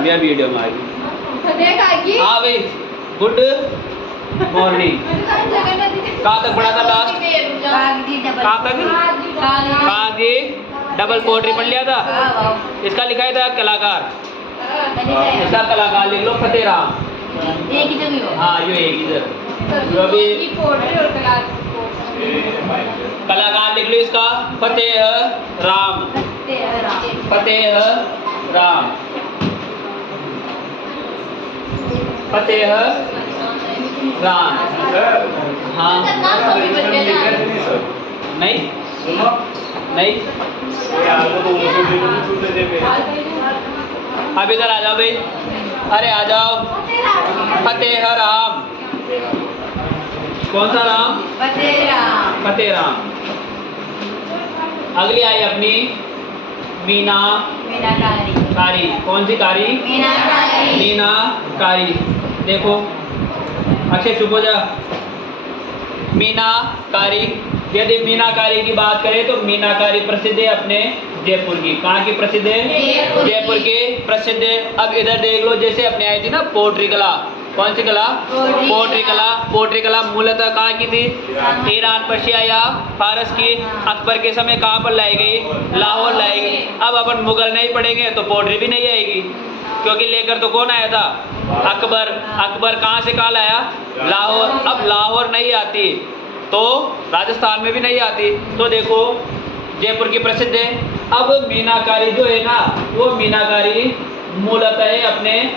अभी वीडियो में आएगी। हाँ भाई, गुड मॉर्निंग। कहाँ तक पढ़ा था लास्ट? कहाँ तक? कागजी डबल पोट्री पढ़ लिया था। इसका लिखा था कलाकार, इसका कलाकार लिख लो फतेह राम। एक ही जगह। हाँ ये एक ही जगह। कलाकार लिख लो इसका फतेह राम। फतेह राम, फतेह राम। हाँ नहीं नहीं, अब इधर आ जाओ भाई, अरे आ जाओ। फतेह राम, कौन सा राम? फतेह राम। फतेह राम। अगली आई अपनी मीना कारी। कौन सी कारी? मीनाकारी। देखो अक्षय चुप हो जा। मीनाकारी, यदि मीनाकारी की बात करें तो मीनाकारी प्रसिद्ध है अपने जयपुर की। कहाँ की प्रसिद्ध है? जयपुर की प्रसिद्ध है। अब इधर देख लो, जैसे अपने आई थी ना पोट्री कला। कौन सी कला? पोट्री कला। पोट्री कला मूलतः कहाँ की थी? ईरान, पर्शिया या फारस की। अकबर के समय कहाँ पर लाई गई? लाहौर लाई गई। अब अपन मुगल नहीं पढ़ेंगे तो पोट्री भी नहीं आएगी, क्योंकि लेकर तो कौन आया था? अकबर। अकबर कहाँ से कहाँ लाया? लाहौर। अब लाहौर नहीं आती तो राजस्थान में भी नहीं आती। तो देखो जयपुर की प्रसिद्ध है। अब मीनाकारी जो है ना, वो मीनाकारी मूलतः है अपने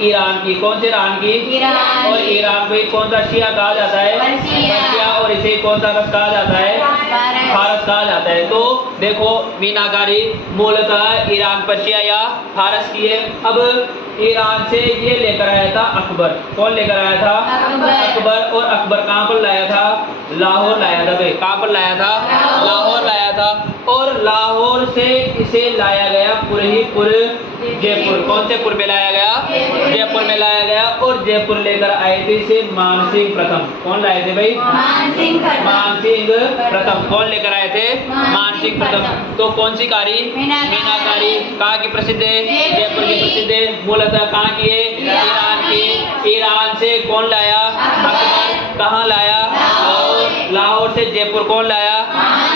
ईरान की। कौन से ईरान की? और ईरान को कौन सा शिया कहा जाता है? पर्शिया। और इसे कौन सा रस कहा जाता है? फारस कहा जाता है। तो देखो मीनाकारी मूलतः ईरान, पर्शिया या फारस की है। अब ईरान से ये लेकर आया था अकबर। कौन लेकर आया था? अकबर। और अकबर कहाँ पर लाया था? लाहौर लाया था भाई। कहाँ पर लाया था? लाहौर लाया था। और लाहौर से इसे लाया गया पुरहीपुर जयपुर। कौन से पुर में लाया गया? जयपुर में लाया गया। और जयपुर लेकर आए थे इसे मानसिंह प्रथम। कौन लाए थे भाई? मानसिंह प्रथम। कौन लेकर आए थे? मानसिंह प्रथम। तो कौन सी कारी? मीनाकारी। कहाँ की प्रसिद्ध है? जयपुर की प्रसिद्ध है। मूलतः कहाँ की है? ईरान की। ईरान से कौन लाया? अकबर। कहाँ लाया? लाहौर से जयपुर कौन लाया?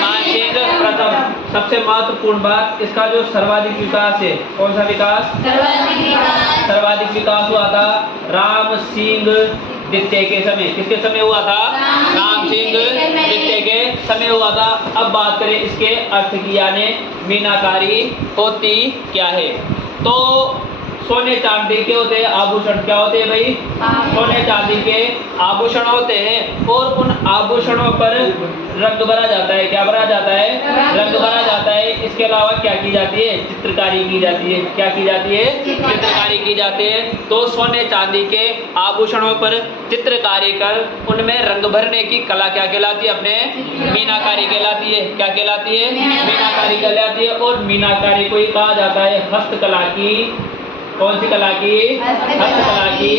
मानसिंह प्रथम। सबसे महत्वपूर्ण बात, इसका जो सर्वाधिक विकास है, कौन सा विकास? सर्वाधिक विकास हुआ था राम सिंह द्वितीय के समय। किसके समय हुआ था? राम सिंह द्वितीय के समय हुआ था। अब बात करें इसके अर्थ की, यानी मीनाकारी होती क्या है। तो सोने चांदी के होते हैं आभूषण। क्या होते हैं भाई? सोने चांदी के आभूषण होते हैं। और उन आभूषणों पर रंग भरा जाता है। क्या भरा जाता है? रंग भरा जाता है। इसके अलावा क्या की जाती है? चित्रकारी की जाती है। क्या की जाती है? चित्रकारी की जाती है। तो सोने चांदी के आभूषणों पर चित्रकारी कर उनमें रंग भरने की कला क्या कहलाती है? अपने मीनाकारी कहलाती है। क्या कहलाती है? मीनाकारी कहलाती है। और मीनाकारी को ही कहा जाता है हस्तकला की। कौन सी कला की? हस्तकला की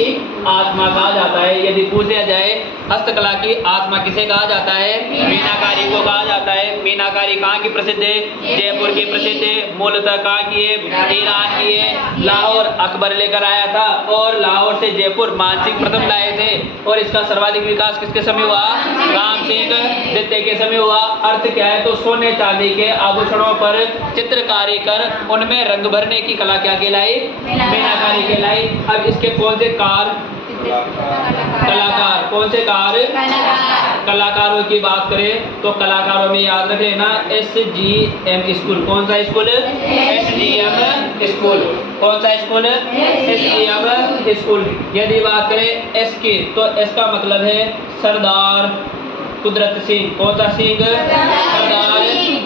आत्मा कहा जाता है। यदि पूछा जाए हस्तकला की आत्मा किसे कहा जाता है? मीनाकारी को कहा जाता है। मीनाकारी कहाँ की प्रसिद्ध है? जयपुर की प्रसिद्ध है। मूलतः कहाँ की है? ईरान की है। लाहौर अकबर लेकर आया था और लाहौर से जयपुर मानसिंह प्रथम लाए थे। और इसका सर्वाधिक विकास किसके समय हुआ? राम सिंह द्वितीय के समय हुआ। अर्थ क्या है? तो सोने चांदी के आभूषणों पर चित्रकारी कर उनमें रंग भरने की कला क्या कहलाई? मीनाकारी कहलाई। अब इसके कौन से कार? कलाकार। कौन से कार? कलाकारों की बात करें तो कलाकारों में याद रख लेना SGM स्कूल। कौन सा स्कूल? SGM school. कौन सा स्कूल? SGM school. यदि बात करें S की तो S का मतलब है सरदार कुदरत सिंह। कौन सा सिंह? सरदार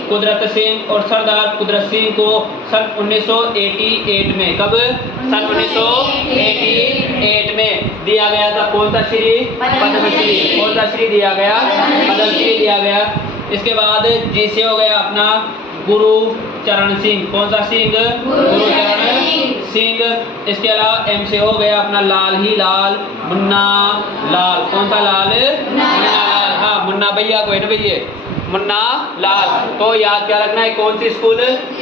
कुदरत सिंह। और सरदार कुदरत सिंह को सन 1988 में, कब? सन 1988 में दिया गया था। कौन सा श्री? पद्मश्री। कौन सा श्री दिया गया? पद्मश्री दिया गया। इसके बाद जी से हो गया अपना गुरु चरण सिंह। कौन सा सिंह? गुरु चरण सिंह। इसके अलावा M से हो गया अपना लाल ही लाल, मुन्ना लाल। कौन सा लाल? मुन्ना लाल। हाँ मुन्ना भैया को है ना भैया, मुन्ना लाल। तो याद क्या रखना है, कौन सी स्कूल?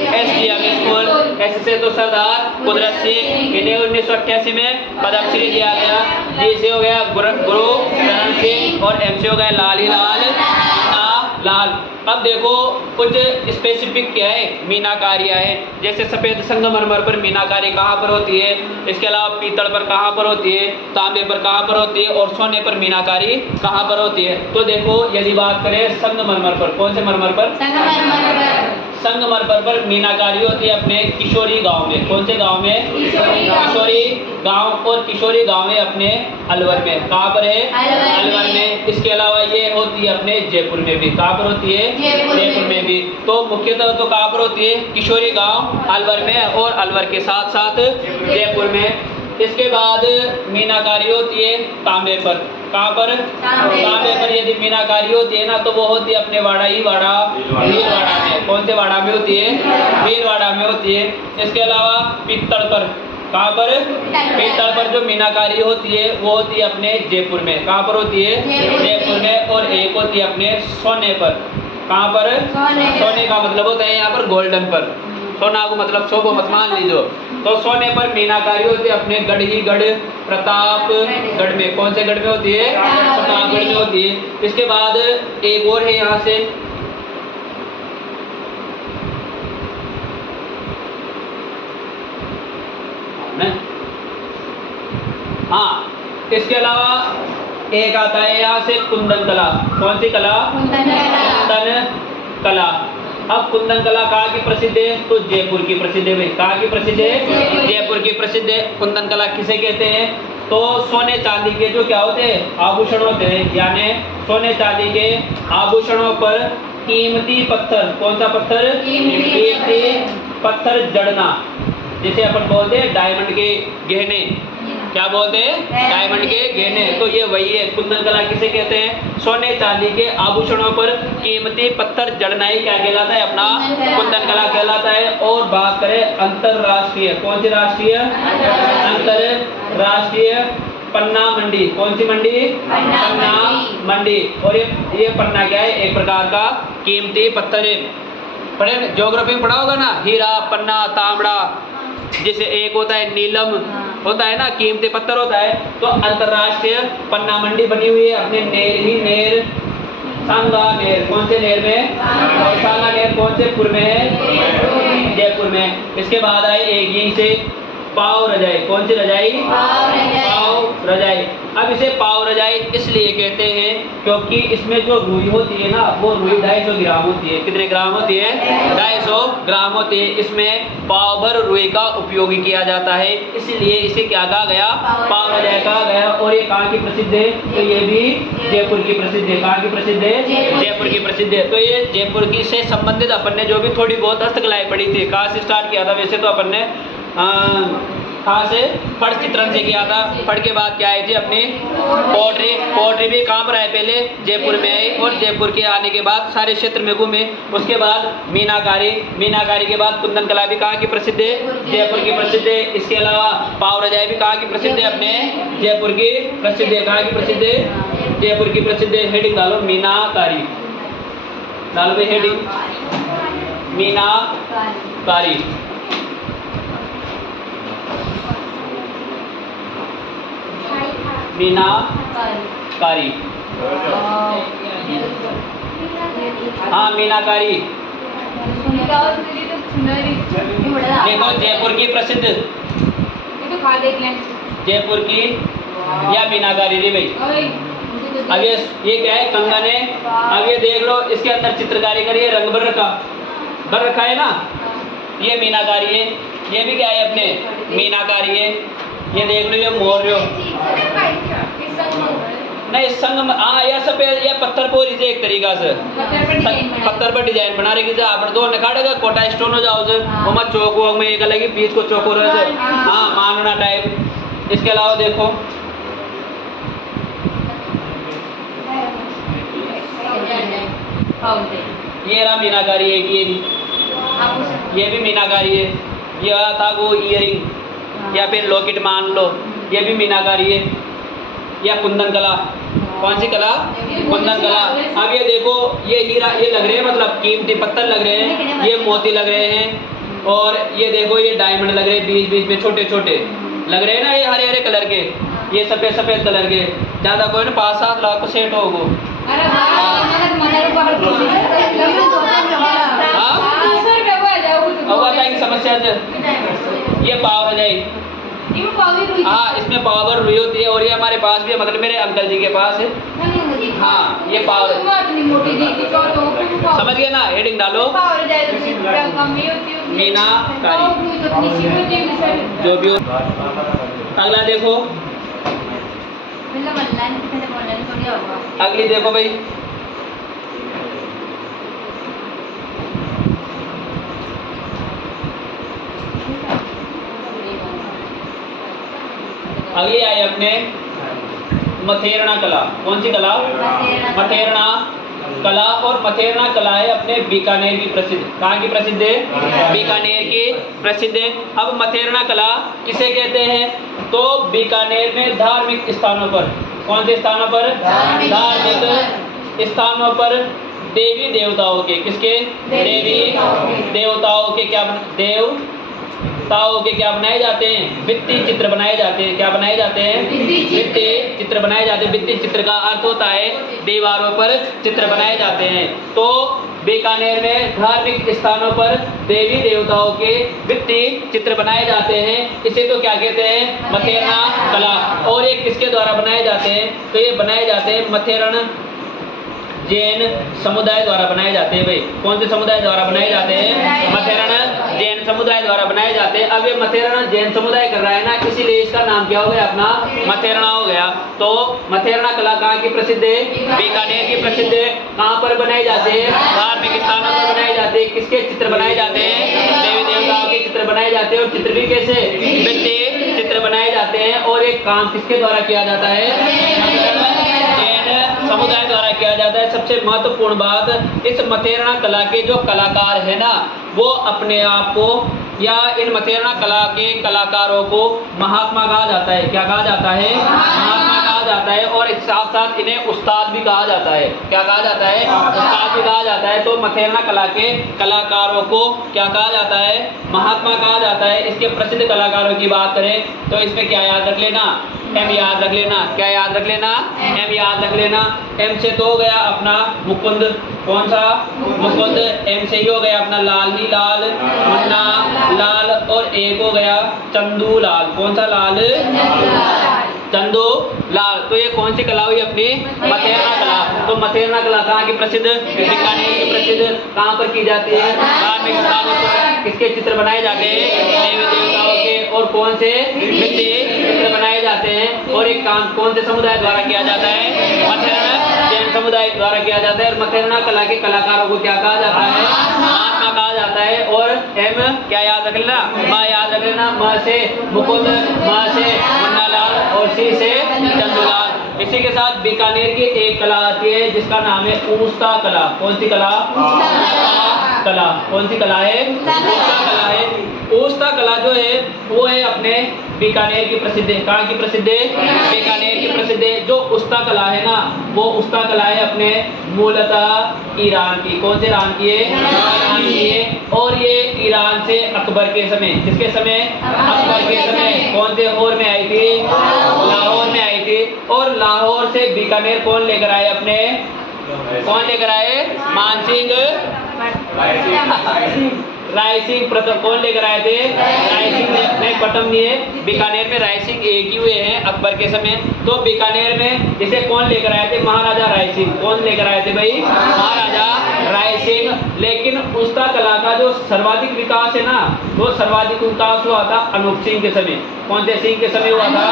SDM school. एस से तो सरदार कुदरत सिंह, इन्हें 1988 में पद्म श्री दिया गया। जी से हो गया गुरु करण सिंह और M से हो गया लाल ही लाल, मुन्ना लाल। अब देखो कुछ स्पेसिफिक क्या है, मीनाकारियाँ है। जैसे सफ़ेद संगमरमर पर मीनाकारी कहाँ पर होती है, इसके अलावा पीतल पर कहाँ पर होती है, तांबे पर कहाँ पर होती है और सोने पर मीनाकारी कहाँ पर होती है। तो देखो यदि बात करें संगमरमर पर, कौन से मरमर पर? संगमरमर पर मीनाकारी होती है अपने किशोरी गांव में। कौन से गांव में? किशोरी गांव। और किशोरी गांव में अपने अलवर में। कहाँ पर है? अलवर में। इसके अलावा ये होती है अपने जयपुर में भी। कहाँ पर होती है? जयपुर में भी। तो मुख्यतः तो कहाँ पर होती है? किशोरी गांव, अलवर में, और अलवर के साथ साथ जयपुर में। इसके बाद मीनाकारी होती है तांबे पर। कहाँ पर? तांबे पर यदि मीनाकारी होती है ना, तो वो होती है अपने भीलवाड़ा में। कौन से वाड़ा में होती है? भीलवाड़ा में होती है। इसके अलावा पीतल पर, कहाँ पर? पीतल पर जो मीनाकारी होती है वो होती है अपने जयपुर में। कहाँ पर होती है? जयपुर में। और एक होती है अपने सोने पर। कहाँ पर? सोने का मतलब होता है यहाँ पर गोल्डन पर। सोना को मतलब शोभो मत मान लीजिए। तो सोने पर मीनाकारी होती है अपने गढ़ प्रतापगढ़ में। कौन से गढ़ में होती है? प्रतापगढ़ में होती है। इसके बाद एक और है यहाँ से, हाँ, इसके अलावा एक आता है यहाँ से कुंदन कला। कौन सी कला? कुंदन कला। अब कुंदन कला कहाँ की प्रसिद्ध है? तो जयपुर की प्रसिद्ध है। कहाँ की प्रसिद्ध है? जयपुर की प्रसिद्ध है। कुंदन कला किसे कहते हैं? तो सोने चांदी के जो क्या होते हैं? आभूषण होते हैं। यानी सोने चांदी के आभूषणों पर कीमती पत्थर। कौन सा पत्थर? कीमती पत्थर जड़ना, जिसे अपन बोलते हैं डायमंड के गहने। क्या बोलते हैं? डायमंड के गहने। तो ये वही है। कुंदन कला किसे कहते हैं? सोने चांदी के आभूषणों पर कीमती पत्थर जड़ना ही क्या कहलाता है? अपना कुंदन कला कहलाता है। और बात करें अंतरराष्ट्रीय, कौन सी राष्ट्रीय? अंतरराष्ट्रीय पन्ना मंडी। कौन सी मंडी? पन्ना मंडी। और ये पन्ना क्या है? एक प्रकार का कीमती पत्थर है। पढ़े ज्योग्राफी में पढ़ा होगा ना, हीरा, पन्ना, तांबड़ा। जैसे एक होता है नीलम, होता है ना, कीमती पत्थर होता है। तो अंतरराष्ट्रीय पन्ना मंडी बनी हुई है अपने नेर सांगा नेर। कौन से नेर में? सांगा नेर। कौन से पुर में है? जयपुर में। इसके बाद आई एक यहीं से पाव रजाई। कौन सी रजाई? पाव रजाई। अब इसे पाव रजाई इसलिए कहते हैं क्योंकि इसमें जो रुई होती है ना, वो रुई 250 ग्राम होती है। कितने ग्राम होती है? 250 ग्राम होती है। इसमें पाव भर रुई का उपयोग किया जाता है, इसलिए इसे क्या कहा गया? पाव रजाई कहा गया। और ये कहाँ की प्रसिद्ध है? तो ये भी जयपुर की प्रसिद्ध है। कहाँ की प्रसिद्ध है? जयपुर की प्रसिद्ध है। तो ये जयपुर की से संबंधित अपन ने जो भी थोड़ी बहुत हस्तकलाएं पढ़ी थी, कहाँ से स्टार्ट किया था? वैसे तो अपन ने कहाँ से? फड़ चित्रण से किया था। फड़ के बाद क्या आई थी? अपनी पोट्री। पोट्री भी कहाँ पर आए? पहले जयपुर में आई, और जयपुर के आने के बाद सारे क्षेत्र में घूमे। उसके बाद मीनाकारी। मीनाकारी के बाद कुंदन कला भी कहाँ की प्रसिद्ध है? जयपुर की प्रसिद्ध है। इसके अलावा पाव रजाई भी कहाँ की प्रसिद्ध है? अपने जयपुर की प्रसिद्ध है। कहाँ की प्रसिद्ध है? जयपुर की प्रसिद्ध है। हेडिंग डालो मीनाकारी, डालो भाई हेडिंग मीनाकारी। मीनाकारी, हाँ मीनाकारी। देखो जयपुर की प्रसिद्ध, जयपुर की या मीनाकारी रे भाई। अब ये क्या है? कंगन है। अब ये देख लो, इसके अंदर चित्रकारी करी है, रंग भर रखा है ना, ये मीनाकारी है। ये भी क्या है? अपने मीनाकारी है। ये देख लो, ये मोर नहीं संग, हाँ या सफेद या पत्थर पर इसे एक तरीका से पत्थर पर डिजाइन बना रही है। आप दो नखाड़ेगा कोटा स्टोन हो जाओ, वो मत चौक वोक में एक अलग ही बीच को चौक हो रहा है, हाँ मानना टाइप। इसके अलावा देखो ये रहा मीनाकारी है। ये भी मीनाकारी है। ये था वो इयरिंग या फिर लॉकेट मान लो, ये भी मीनाकारी है। या कुंदन कला, कौन सी कला? कुंदन कला। अब ये देखो, ये हीरा, ये लग रहे हैं मतलब कीमती पत्थर लग रहे हैं, ये मोती लग रहे हैं, और ये देखो ये डायमंड लग रहे हैं, बीच बीच में छोटे छोटे लग रहे हैं ना, ये हरे हरे कलर के, ये सफेद सफेद कलर के। ज़्यादा कोई ना 5-7 लाख को सेट होगो। अब बताएंगे समस्या ये पावर हो जाएगी। हाँ, इसमें पावर रुई होती है, और ये हमारे पास भी है, मतलब मेरे अंकल जी के पास है। हाँ, ये पावर समझ गए ना? हेडिंग डालो मीनाकारी, जो भी हो। अगला देखो, अगली देखो भाई, अगली आई अपने मथेरना कला। कौन सी कला? मथेरना कला। और मथेरना कला है अपने बीकानेर की प्रसिद्ध। कहाँ की प्रसिद्ध है? बीकानेर की प्रसिद्ध है। अब मथेरना कला किसे कहते हैं? तो बीकानेर में धार्मिक स्थानों पर, कौन से स्थानों पर? धार्मिक स्थानों पर देवी देवताओं के, किसके? देवी देवताओं के क्या देवताओं के क्या बनाए जाते हैं? भित्ति चित्र बनाए जाते हैं। क्या बनाए जाते हैं? भित्ति चित्र बनाए जाते हैं। भित्ति चित्र का अर्थ होता है दीवारों पर चित्र बनाए जाते हैं। तो बीकानेर में धार्मिक स्थानों पर देवी देवताओं के भित्ति चित्र बनाए जाते हैं। इसे तो क्या कहते हैं? मथेरना कला। और ये किसके द्वारा बनाए जाते हैं? तो ये बनाए जाते हैं मथेरन जैन समुदाय द्वारा बनाए जाते हैं। भाई कौन से समुदाय द्वारा बनाए जाते हैं? मथेरन जैन समुदाय द्वारा बनाए जाते हैं। अब ये मथेरन जैन समुदाय कर रहा है ना, इसीलिए इसका नाम क्या हो गया? अपना मथेरना हो गया। तो मथेरना कला कहाँ की प्रसिद्ध है? बीकानेर की प्रसिद्ध है। कहाँ पर बनाए जाते हैं? धार्मिक स्थानों पर बनाए जाते हैं। किसके चित्र बनाए जाते हैं? देवी देवताओं के चित्र बनाए जाते हैं। और चित्र भी कैसे? भित्ति चित्र बनाए जाते हैं। और एक काम किसके द्वारा किया जाता है? समुदाय द्वारा किया जाता है। सबसे महत्वपूर्ण बात, इस मथेरना कला के जो कलाकार है ना, वो अपने आप को या इन मथेरना कला के कलाकारों को महात्मा कहा जाता है। क्या कहा जाता है? महात्मा कहा जाता है। और इस साथ साथ इन्हें उस्ताद भी कहा जाता है। क्या कहा जाता है? उस्ताद भी कहा जाता है। तो मथेरना कला के कलाकारों को क्या कहा जाता है? महात्मा कहा जाता है। इसके प्रसिद्ध कलाकारों की बात करें तो इसमें क्या याद रख लेना? एम याद रख लेना। क्या याद रख लेना? एम याद रख लेना। एम से तो हो गया अपना मुकुंद। कौन सा? मुकुंद। एम से ही हो गया अपना लाल ही लाल, मुन्ना लाल। और एक हो गया चंदू लाल। कौन सा लाल? चंदू लाल। तो ये कौन सी कला हुई? अपनी मथेरना कला। तो मथेरना कला कहाँ की प्रसिद्ध? बीकानेर की प्रसिद्ध। कहाँ पर की जाती है? धार्मिक स्थानों पर। किसके चित्र बनाए जाते हैं? देवी देवताओं के। और कौन से? भित्ति चित्र बनाए जाते हैं। और एक काम कौन से समुदाय द्वारा किया जाता है? मथेरना जैन समुदाय द्वारा किया जाता है। और मथेरना कला के कलाकारों को क्या कहा जाता है? महात्मा कहा जाता है। और एम क्या याद रख लेना? म याद रख लेना। म से मुकुंद, म से मुन्ना लाल, और सी से चंदूलाल। इसी के साथ बीकानेर की एक कला आती है जिसका नाम है ऊस्ता कला। कौन सी कला? कला। कौन सी कला है? ऊस्ता कला है। ऊस्ता कला जो है वो है अपने बीकानेर की प्रसिद्ध है। कहाँ की प्रसिद्ध है? बीकानेर की प्रसिद्ध है। जो उस्ता कला है ना, वो उस्ता कला है अपने मूलतः ईरान की। कौन से ईरान की है? ईरान की है। और ये ईरान से अकबर के समय, किसके समय? अकबर के समय। कौन से लाहौर में आई थी? लाहौर में आई थी। और लाहौर से बीकानेर कौन लेकर आए अपने? कौन लेकर आए? मानसिंह रायसिंह प्रथम। कौन लेकर आए थे? रायसिंह ने प्रथम लिए। बीकानेर में रायसिंह एक ही हुए हैं अकबर के समय। तो बीकानेर में इसे कौन लेकर आए थे? महाराजा रायसिंह। कौन लेकर आए थे भाई? महाराजा रायसिंह। लेकिन उस्ता कला का जो सर्वाधिक विकास है ना, वो सर्वाधिक विकास हुआ था अनूप सिंह के समय। कौन से सिंह के समय हुआ था?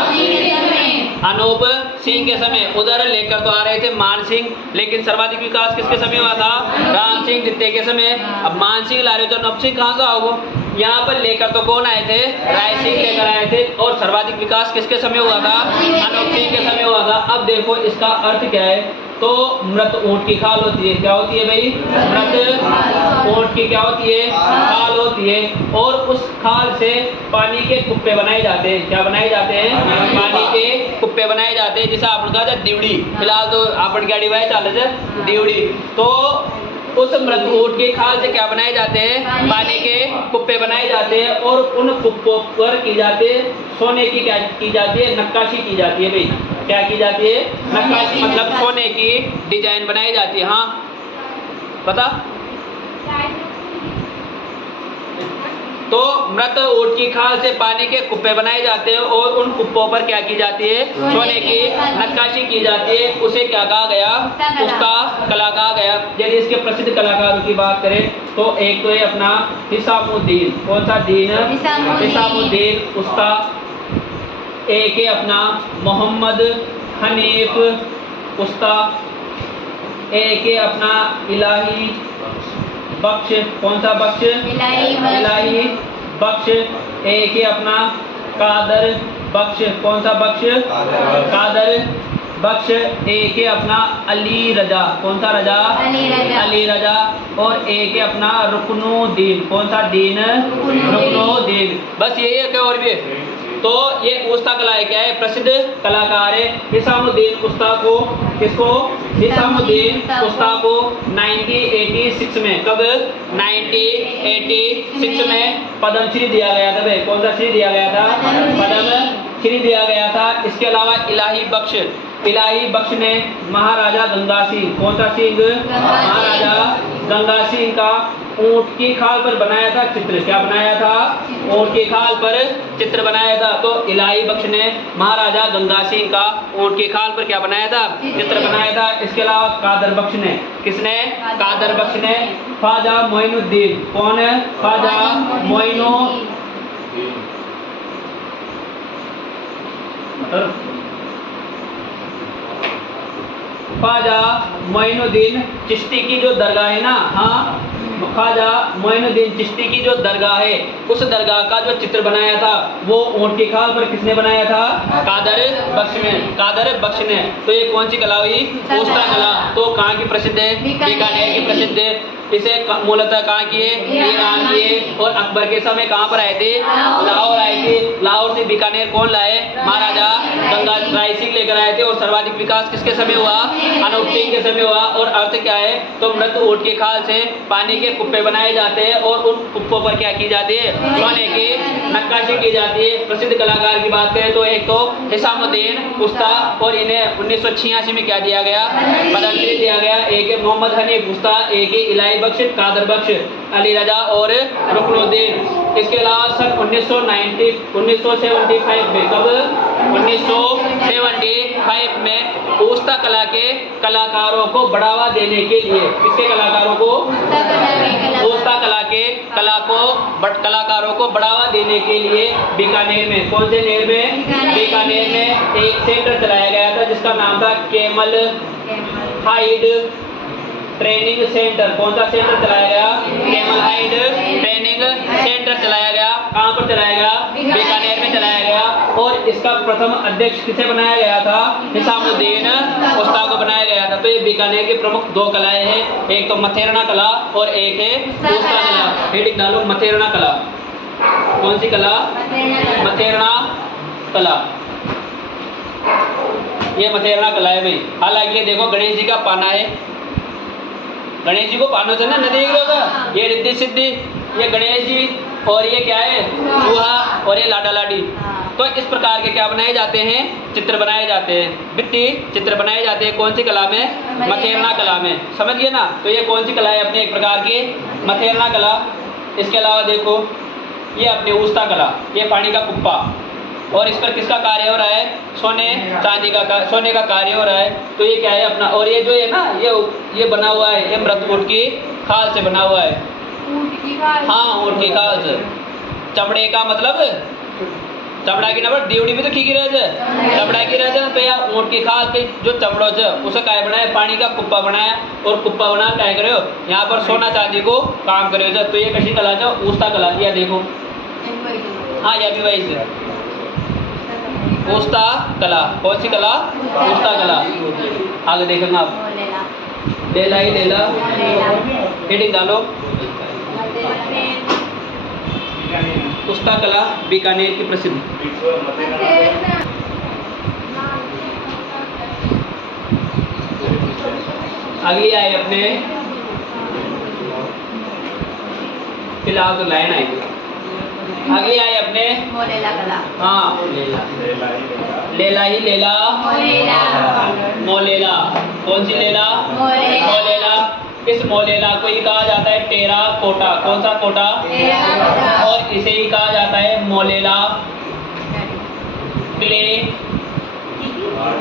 अनूप सिंह के समय। उधर लेकर तो आ रहे थे मान सिंह, लेकिन सर्वाधिक विकास किसके समय हुआ था? राम सिंह द्वितीय के समय। अब मान सिंह ला रहे हो तो अनूप सिंह कहाँ से आओगे? यहाँ पर लेकर तो कौन आए थे? राय सिंह लेकर आए थे। और सर्वाधिक विकास किसके समय हुआ था? अनूप सिंह के समय हुआ था। अब देखो इसका अर्थ क्या है? तो मृत ऊंट की खाल होती है। क्या होती है भाई? मृत ऊंट की क्या होती है? खाल होती है। और उस खाल से पानी के कुप्पे बनाए जाते हैं। क्या बनाए जाते हैं? पानी के कुप्पे बनाए जाते हैं। जैसे आपने कहा था दीवड़ी, फिलहाल तो आपन क्या डिवाइस चाल रहे थे दीवड़ी। तो उस मृत ऊंट की खाल से क्या बनाए जाते हैं? पानी के कुप्पे बनाए जाते हैं। और उन कुप्पों पर की जाती है सोने की क्या की जाती है? नक्काशी की जाती है भाई। क्या की जाती है? नक्काशी, मतलब सोने की डिजाइन बनाई जाती है। हाँ बता। तो मृत ऊंट की खाल से पानी के कुप्पे बनाए जाते हैं और उन कुप्पों पर क्या की जाती है? सोने की नक्काशी की जाती है। उसे क्या कहा गया? उस्ता कला कहा गया। यदि इसके प्रसिद्ध कलाकारों की बात करें तो एक तो है अपना हिसामुद्दीन। कौन सा दीन? हिसामुद्दीन उस्ता। एक है अपना मोहम्मद हनीफ उस्ता। एक है अपना इलाही बख्श। कौन सा बख्श? इलाही बख्श। एक है अपना कादर बख्श। कौन सा बख्श? कादर बख्श। एक है अपना अली रजा। कौन सा रजा? अली रजा। और एक है अपना रुकनुद्दीन। कौन सा दीन? रुकनुद्दीन। बस यही है क्या और भी है? तो ये उस्ता कला है क्या है? प्रसिद्ध कलाकार है हिसामुद्दीन उस्ता को। किसको? हिसामुद्दीन उस्ता को 1986 में, कब? 1986 में पद्मश्री दिया गया था भाई। कौन सा श्री दिया गया था? पद्मश्री दिया गया था। इसके अलावा इलाही बख्श ने महाराजा गंगा सिंह। कौन सा सिंह? महाराजा गंगा सिंह का ऊंट की खाल पर बनाया था चित्र। क्या बनाया था? ऊंट की खाल पर चित्र बनाया था। तो इलाही बख्श ने महाराजा गंगा सिंह का ऊंट की खाल पर क्या बनाया था? चित्र बनाया था। इसके अलावा कादर बख्श ने, किसने? कादर बख्श ने ख्वाजा मोइनुद्दीन। कौन है? ख्वाजा मोइनुद्दीन। ख्वाजा मोइनुद्दीन चिश्ती की जो दरगाह है ना, हाँ, ख्वाजा मोइनुद्दीन चिश्ती की जो दरगाह है उस दरगाह का जो चित्र बनाया था वो ऊंट की खाल पर किसने बनाया था? कादर बख्श ने। तो ये कौन सी कला हुई? उस्ता कला। तो कहाँ की प्रसिद्ध है? बीकानेर की प्रसिद्ध है। इसे मूलतः कहाँ की है? ईरान की है। और अकबर के समय कहाँ पर आए थे? लाहौर आए थे। लाहौर से बीकानेर कौन लाए? महाराजा गंगा राय सिंह लेकर आए थे। और सर्वाधिक विकास किसके समय हुआ? अनूप सिंह के समय हुआ। और अर्थ क्या है? तो मृत ऊंट की खाल से पानी के कुप्पे बनाए जाते हैं और उन कुप्पों पर क्या की जाती है? सोने की नक्काशी की जाती है। प्रसिद्ध कलाकार की बात करें तो एक तो हिसामुद्दीन उस्ता, और इन्हें 1986 में क्या दिया गया? पद्मश्री दिया गया। एक है मोहम्मद हनीफ उस्ता, एक है इलाही बख्श, कादर बख्श, अली रजा और रुकनुद्दीन। इसके अलावा सन 1975 में, कब? 1975 में उस्ता कला के कलाकारों को बढ़ावा देने के लिए, किसके कलाकारों को? उस्ता कला के कलाकारों को बढ़ावा देने के लिए बीकानेर में, कौन से नेर में? बीकानेर में एक सेंटर चलाया गया था जिसका नाम था केमल हाइड ट्रेनिंग सेंटर। कौन सा सेंटर चलाया गया? केमल हाइड ट्रेनिंग सेंटर चलाया गया। कहाँ पर चलाया गया? बीकानेर में चलाया गया। और इसका प्रथम अध्यक्ष किसे बनाया गया था? हिसामुद्दीन उस्ता को बनाया गया था। तो ये बीकानेर की प्रमुख दो कलाएं हैं, एक तो मथेरना कला और एक है उस्ता कला। हेडिंग डालो मथेरना कला। कौन सी कला? मथेरना कला। ये मथेरना कला है भाई। हालांकि देखो गणेश जी का पाना है, गणेश जी को पानो से ना देख रहे होगा, ये रिद्धि सिद्धि, ये गणेश जी, और ये क्या है? चूहा, और ये लाडा लाडी। तो इस प्रकार के क्या बनाए जाते हैं? चित्र बनाए जाते हैं, भित्ति चित्र बनाए जाते हैं। कौन सी कला में? मथेरना कला में। समझ गए ना? तो ये कौन सी कला है? अपनी एक प्रकार की मथेरना कला। इसके अलावा देखो ये अपनी उस्ता कला, ये पानी का कुप्पा, और इस पर किसका कार्य हो रहा है? सोने चांदी का सोने का कार्य हो रहा है। तो ये क्या है अपना? और ये जो है ना, ये बना हुआ है, ये मृत ऊंट की खाल से बना हुआ है। हाँ, ऊंट की खाल से। चमड़े का मतलब चमड़ा की नंबर दीवड़ी भी तो खींची रहे थे, चमड़ा की रहे थे ना। तो यार ऊंट की खाल के जो चमड़ों से उसे क्या बनाया? पानी का कुप्पा बनाया। और कुप्पा बना क्या करे हो? यहाँ पर सोना चांदी को काम करे हो। तो ये कशी कला जो उस्ता कला, यह देखो। हाँ, यह भी वही से उस्ता कला। कौन सी कला? उस्ता कला। आगे देखेंगे आप। लेला ही लेला। हेडिंग डालो। उस्ता कला बीकानेर की प्रसिद्ध। अगली आए अपने फिलहाल तो लाइन आएगी। अगली आए अपने मोलेला कला। हाँ लेला ही लेला मोलेला। मोलेला। कौन सी लेला? मोलेला। मोलेला। इस मोलेला को ही कहा जाता है टेरा कोटा। कौन सा कोटा? टेराकोटा। और इसे ही कहा जाता है मोलेला क्ले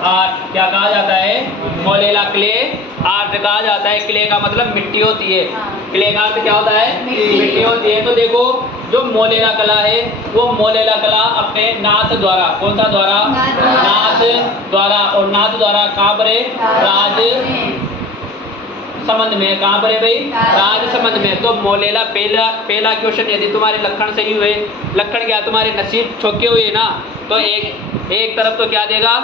आर्ट। क्या कहा जाता है? मोलेला क्ले आर्ट कहा जाता है। क्ले का मतलब मिट्टी होती है। क्ले का अर्थ क्या होता है? मिट्टी होती है। तो देखो जो मोलेला कला है वो मोलेला कला अपने नाथ द्वारा, कौन सा द्वारा? नाथ द्वारा। और नाथ द्वारा कहाँ पर है? राज संबंध में। कहाँ पर है भाई? राज संबंध में। तो मोलेला पहला क्वेश्चन यदि तुम्हारे लक्षण सही हुए, लक्षण क्या तुम्हारे नसीब छोके हुए ना, तो एक तरफ तो क्या देगा?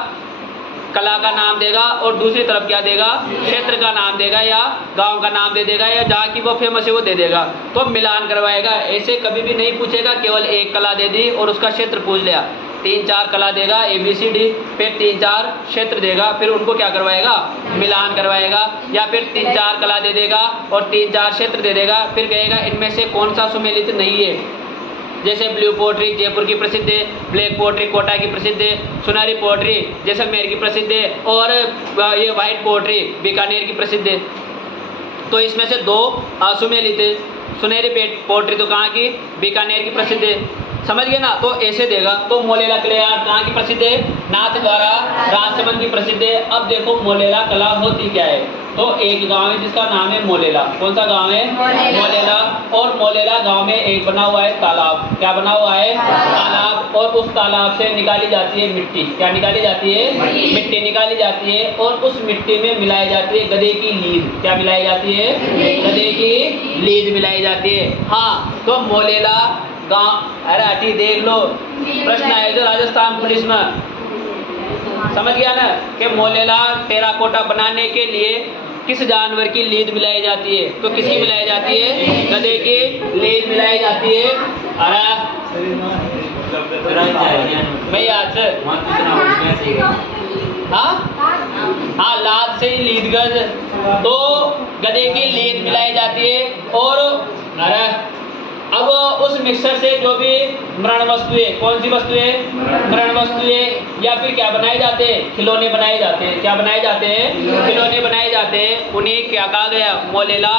कला का नाम देगा और दूसरी तरफ क्या देगा? क्षेत्र का नाम देगा या गांव का नाम दे देगा या जहाँ की वो फेमस है वो दे देगा। तो मिलान करवाएगा। ऐसे कभी भी नहीं पूछेगा केवल एक कला दे दी और उसका क्षेत्र पूछ लिया। 3-4 कला देगा ABCD, फिर 3-4 क्षेत्र देगा, फिर उनको क्या करवाएगा? मिलान करवाएगा। या फिर 3-4 कला दे देगा और 3-4 क्षेत्र दे देगा, फिर कहेगा इनमें से कौन सा सुमेलित नहीं है। जैसे ब्लू पोट्री जयपुर की प्रसिद्ध है, ब्लैक पोट्री कोटा की प्रसिद्ध है, सुनहरी पोट्री जैसलमेर की प्रसिद्ध है और ये वाइट पोट्री बीकानेर की प्रसिद्ध है। तो इसमें से 2 असुमेलित है। सुनहरी पोट्री तो कहाँ की? बीकानेर की प्रसिद्ध है। समझ गए ना? तो ऐसे देगा। तो मोलेला कला आर्ट कहाँ की प्रसिद्ध है? नाथ द्वारा राजसमंद की प्रसिद्ध है। अब देखो मोलेला कला होती क्या है। तो एक गांव है जिसका नाम है मोलेला। कौन सा गांव है? मोलेला। और मोलेला गांव में एक बना हुआ है तालाब। क्या बना हुआ है? तालाब। और उस तालाब से निकाली जाती है मिट्टी। क्या निकाली जाती है? मिट्टी निकाली जाती है और उस मिट्टी में मिलाई जाती है गधे की लीद। क्या मिलाई जाती है? गधे की लीद मिलाई जाती है। हाँ, तो मोलेला गाँव, अरे हटी देख लो, प्रश्न आए जो राजस्थान पुलिस में। समझ गया ना कि मोलेला टेराकोटा बनाने के लिए किस जानवर की लीद मिलाई जाती है? तो किसकी मिलाई जाती है? गधे की लीद मिलाई जाती है। अरे मैं याद से हाँ लाद से ही लीद गज, तो गधे की लीद मिलाई जाती है। और अरे अब उस मिक्सर से जो भी मृण वस्तुएं, कौन सी वस्तुएं? मृण वस्तुएं या फिर क्या बनाए जाते हैं? खिलौने बनाए जाते हैं। क्या बनाए जाते हैं? खिलौने बनाए जाते हैं। उन्हें क्या कहा गया? मोलेला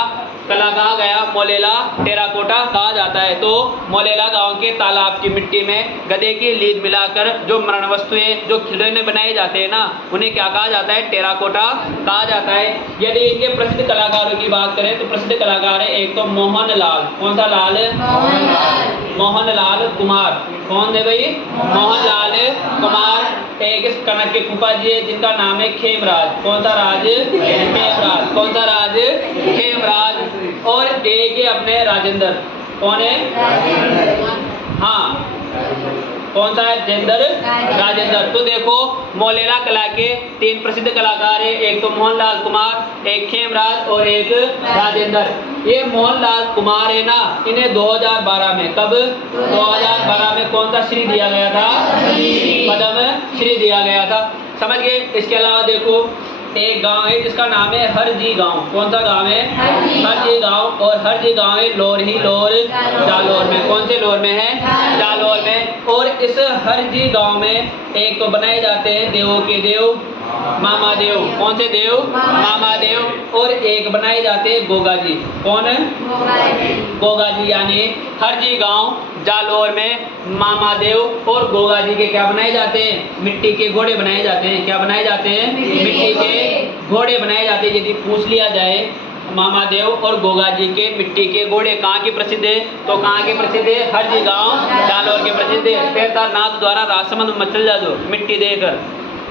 कला कहा गया। मोलेला टेराकोटा कहा जाता है। तो मोलेला गांव के तालाब की मिट्टी में गधे की लीद मिलाकर जो मृण वस्तुएं, जो खिलौने बनाए जाते हैं ना, उन्हें क्या कहा जाता है? टेराकोटा कहा जाता है। यदि इनके प्रसिद्ध कलाकारों की बात करें तो प्रसिद्ध कलाकार है एक तो मोहनलाल। कौन सा लाल? मोहनलाल कुमार। कौन है भाई? मोहनलाल कुमार। एक इस कनक के फूफा जी है जिनका नाम है खेमराज। कौन सा राज? खेमराज। कौन सा राज? खेमराज। और एक है अपने राजेंद्र। कौन है? हाँ, कौन सा है? राजेंद्र। तो देखो मोलेला कला के 3 प्रसिद्ध कलाकार है, एक तो मोहनलाल कुमार, एक खेमराज और एक राजेंद्र। ये मोहनलाल कुमार है ना, इन्हें 2012 में, कब? 2012 में कौन सा श्री दिया गया था? पद्म श्री दिया गया था। समझ गए? इसके अलावा देखो एक गांव है जिसका नाम है हरजी गांव। कौन सा गांव है? हरजी गांव। और हरजी गांव है लोर जालोर में। कौन से लोर में है? जालोर में। और इस हरजी गांव में एक तो बनाए जाते हैं देवों के देव मामा देव। कौन से देव? मामा देव। और एक बनाए जाते हैं गोगा जी। कौन? गोगा जी। यानी हरजी गांव जालोर में मामा देव और गोगा जी के क्या बनाए जाते हैं? मिट्टी के घोड़े बनाए जाते हैं। क्या बनाए जाते हैं? मिट्टी के घोड़े बनाए जाते हैं। यदि पूछ लिया जाए मामा देव और गोगा जी के मिट्टी के घोड़े कहाँ के प्रसिद्ध है, तो कहाँ के प्रसिद्ध है? हरजी गांव जालोर के प्रसिद्ध है। केदारनाथ द्वारा राजसमंद मचल जा दो मिट्टी देकर।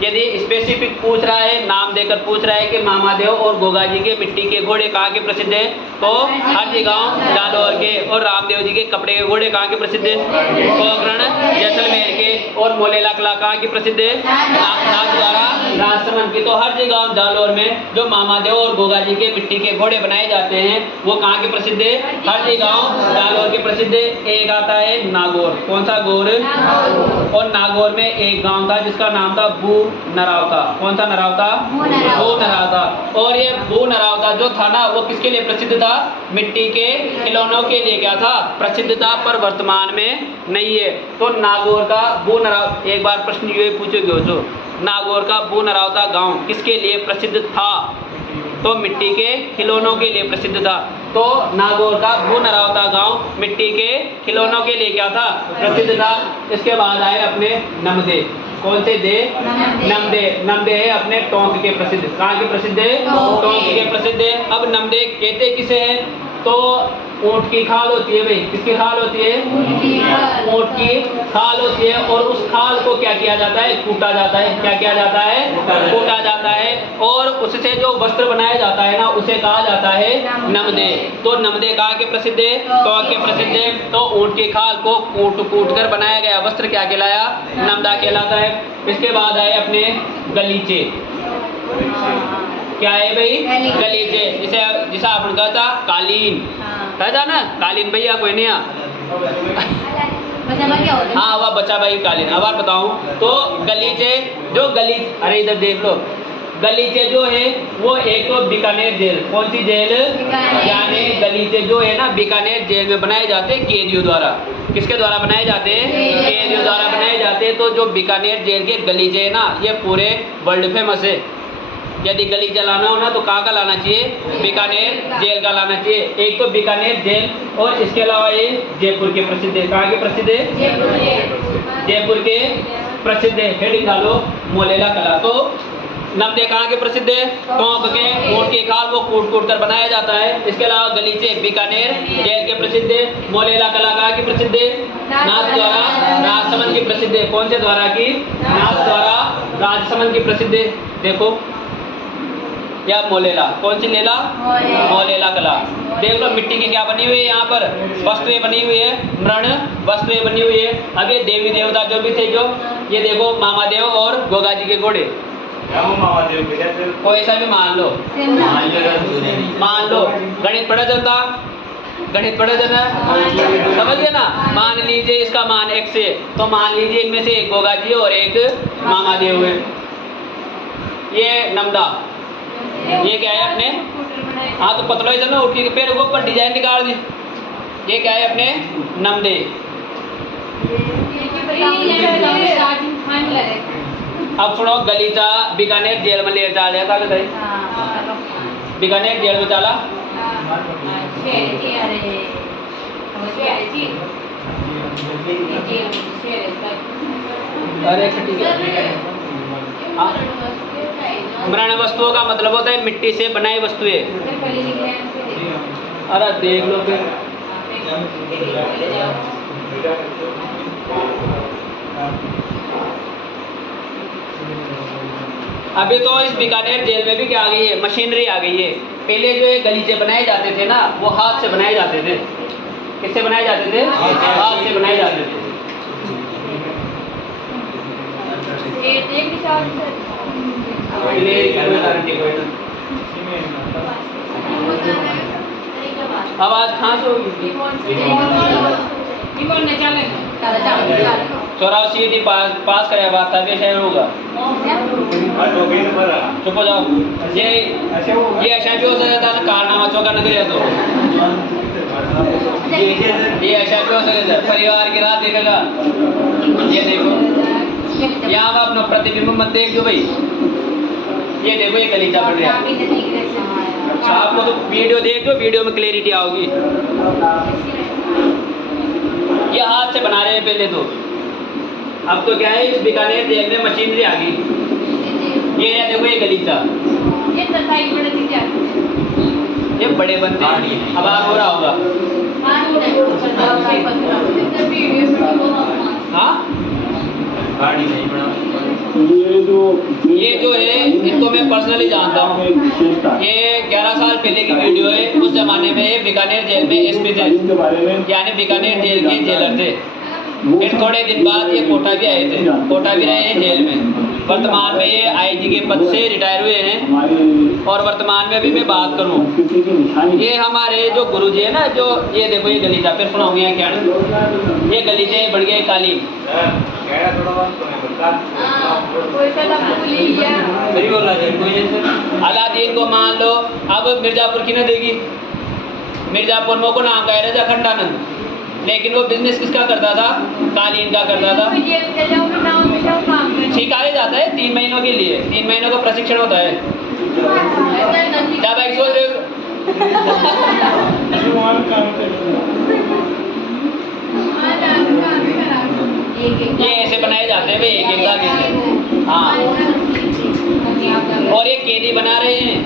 यदि स्पेसिफिक पूछ रहा है, नाम देकर पूछ रहा है कि मामादेव और गोगा जी के मिट्टी के घोड़े कहाँ के प्रसिद्ध है, तो हरजी गांव जालोर के। और रामदेव जी के कपड़े के घोड़े कहाँ के प्रसिद्ध है? पोखरण जैसलमेर के। और मोलेला कला कहाँ की प्रसिद्ध है? नाथद्वारा राजसमंद की। तो हर जगह गाँव जालौर में जो मामादेव और गोगा जी के मिट्टी के घोड़े बनाए जाते हैं वो कहाँ के प्रसिद्ध है? हर जगह गाँव जालौर के प्रसिद्ध है। एक आता है नागौर, कौन सा गौर? और नागौर में एक गांव था जिसका नाम था बू नरावता। कौन सा नरावता? बू नरावता। और ये बू नरावता जो था ना वो किसके लिए प्रसिद्ध था? मिट्टी के खिलौनों के लिए क्या था? प्रसिद्ध था, पर वर्तमान में नहीं है। तो नागौर का बू नराव, एक बार प्रश्न ये पूछोगे जो नागौर का बू नरावता गांव किसके लिए प्रसिद्ध था? तो मिट्टी के खिलौनों के लिए प्रसिद्ध था। तो नागौर का बू नरावता गांव मिट्टी के खिलौनों के लिए क्या था? प्रसिद्ध था। इसके बाद आए अपने नमदे। कौन से दे? नमदे। नमदे है अपने टोंक के प्रसिद्ध। कहाँ के प्रसिद्ध है? टोंक के प्रसिद्ध है। अब नमदे कहते किसे है? तो ऊँट की खाल होती है भाई। किसकी खाल होती है? ऊँट की खाल होती है। और उस खाल को क्या किया जाता है? कूटा जाता है। क्या किया जाता है? कूटा जाता है। और उससे जो वस्त्र बनाया जाता है ना उसे कहा जाता है नमदे। तो नमदे कहाँ के प्रसिद्ध है? टोंक के प्रसिद्ध है। तो ऊँट की खाल को कूट कर बनाया गया वस्त्र क्या कहलाया? नमदा कहलाता है। इसके बाद आए अपने गलीचे। क्या है भाई? गलीचे। जिसे अपन कहा था कालीन, कहा ना कालीन भैया कोई नहीं हाँ वह बचा भाई कालीन। अब आप बताऊं तो गलीचे जो गलीच, अरे इधर देख लो, गलीचे जो है वो एक तो बीकानेर जेल। कौन सी जेल? यानी गलीचे जो है ना बीकानेर जेल में बनाए जाते हैं कैदियों द्वारा। किसके द्वारा बनाए जाते हैं? कैदियों द्वारा बनाए जाते हैं। तो जो बीकानेर जेल के गलीचे है ना ये पूरे वर्ल्ड फेमस है। यदि गलीचा लाना हो ना तो कहाँ का लाना चाहिए? बीकानेर जेल का लाना चाहिए। एक तो बीकानेर जेल और इसके अलावा ये जयपुर के प्रसिद्ध है। कहाँ के प्रसिद्ध है? जयपुर के प्रसिद्ध है। हेडिंग डालो मोलेला कला। तो नमदे कहाँ के प्रसिद्ध है? टोंक के। ऊँट की खाल को कूट कर बनाया जाता है। इसके अलावा गलीचे बीकानेर जेल के प्रसिद्ध है। मोलेला कला कहाँ की प्रसिद्ध है? नाथद्वारा राजसमंद की प्रसिद्ध है। कौन से द्वारा की? नाथद्वारा राजसमंद की प्रसिद्ध है। देखो या मोलेला, कौन सी लेला? मोलेला कला। देख लो मिट्टी की क्या बनी हुई है? यहाँ पर वस्तुएं बनी हुई है, मृण वस्तुएं बनी हुई है। अब ये देवी देवता जो भी थे, जो ये देखो मामादेव और गोगा जी के घोड़े। कोई ऐसा भी मान लो, मान लो गणित पढ़ा जाता, गणित पढ़ा जाता समझ गए ना। मान लीजिए इसका मान x है तो मान लीजिए इनमें से एक गोगा जी और एक मामादेव है। ये नमदा, ये क्या है अपने? हाँ तो पतला इधर ना उठ के पैर के ऊपर डिजाइन निकाल दी। ये क्या है अपने? नमदे। अब सुनो गलीचा बीकानेर जेल में ले चला था बताइए। बीकानेर जेल में चला अरे ठीक है। मृण वस्तुओं का मतलब होता है मिट्टी से बनाई वस्तुएं। अरे देख लो फिर। अभी तो इस बीकानेर जेल में भी क्या आ गई है? मशीनरी आ गई है। पहले जो ये गलीचे बनाए जाते थे ना वो हाथ से बनाए जाते थे। किससे बनाए जाते थे? हाथ से बनाए जाते थे। आवाज खांस होगी। 84 पास कराया बात था कि शहर होगा। चुप हो जाओ। ये ऐसा भी हो सकता था ना कारनामा चौका नगर है तो ये ऐसा भी हो सकता है परिवार की रात देखेगा। ये देखो यहाँ आप अपना प्रतिबिंब मत देख दो भाई। ये देखो ये गलीचा बन रहा है। अच्छा आपको तो वीडियो देख दो, वीडियो में क्लैरिटी आओगी। ये हाथ से बना रहे हैं पहले तो। अब तो क्या है इस बीकानेर जेल में मशीनरी आ गई। ये देखो ये गलीचा, ये बड़े बनते हैं। अब आप हो रहा होगा हाँ। ये जो है इनको मैं पर्सनली जानता हूँ। ये 11 साल पहले की वीडियो है। उस जमाने में ये बीकानेर जेल में एसपी थे, यानी बीकानेर जेल के जेलर थे। फिर थोड़े दिन बाद ये कोटा भी आए थे, कोटा भी रहे हैं जेल में। वर्तमान में ये आईजी के पद से रिटायर हुए हैं। और वर्तमान में अभी मैं बात करूं, ये हमारे जो गुरुजी है ना, जो ये देखो ये गलीचा, फिर सुनाऊंगी क्या, ये गलीचे बढ़ गए काली। सही बोल रहा है। अलादीन को मान लो, अब मिर्जापुर की न देगी, मिर्जापुर में को नाम का है राजा खंडानंद, लेकिन वो बिजनेस किसका करता था? कालीन का करता था। सिखाया जाता है 3 महीनों के लिए, 3 महीनों का प्रशिक्षण होता है। क्या भाई सोच रहे हो? ये ऐसे बनाए जाते हैं भाई, एक एक धागे से। हाँ, और ये कैदी बना रहे हैं,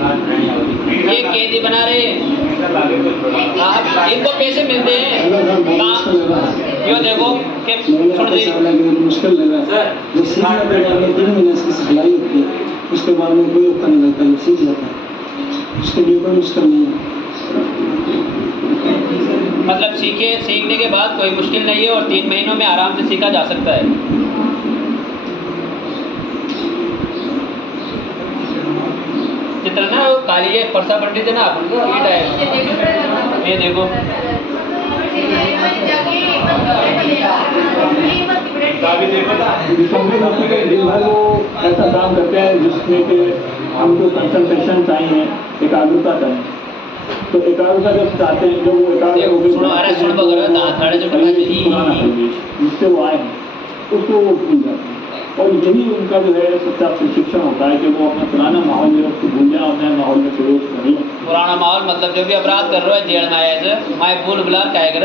ये कैदी बना रहे हैं। हाँ, इनको पैसे मिलते हैं। यो देखो कि सुन ली मुश्किल लग रहा है, जो सीख जाता है 3 महीने इसकी सिखलाई होती है, उसके बाद में कोई औखा नहीं लगता, जो सीख जाता है उसके लिए कोई मुश्किल नहीं है। मतलब सीखने के बाद कोई मुश्किल नहीं है, और 3 महीनों में आराम से सीखा जा सकता है। चित्र ना काली ये परसा पंडित है ना, अपन को ये देखो वो ऐसा काम करते हैं जिसमें कि हमको कंसंट्रेशन चाहिए, एकाग्रता चाहिए। तो एकाग्रता जब चाहते हैं, जब वो एकाग्र हो गए जिससे वो आए उसको वो भूल जाते हैं। और यही उनका जो है सच्चा प्रशिक्षण होता है कि वो अपना पुराना माहौल जो है उसको भूल जाए और नए माहौल में प्रवेश करें। पुराना माहौल मतलब जो भी अपराध कर रहा है जेल में आया है, मैं भूल भुला क्या कर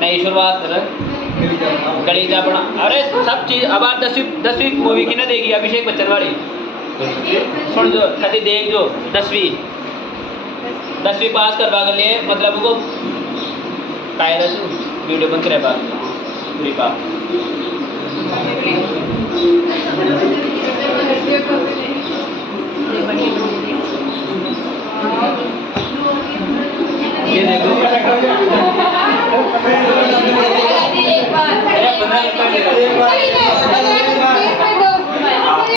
नई शुरुआत कर गलीचा बना। अरे सब चीज़ अब आप 10वीं मूवी की ना देखी अभिषेक बच्चन वाली, सुन जो खाली देख जो 10वीं पास करवा के लिए मतलब उनको कायदा से वीडियो बंद करे बात पूरी बात।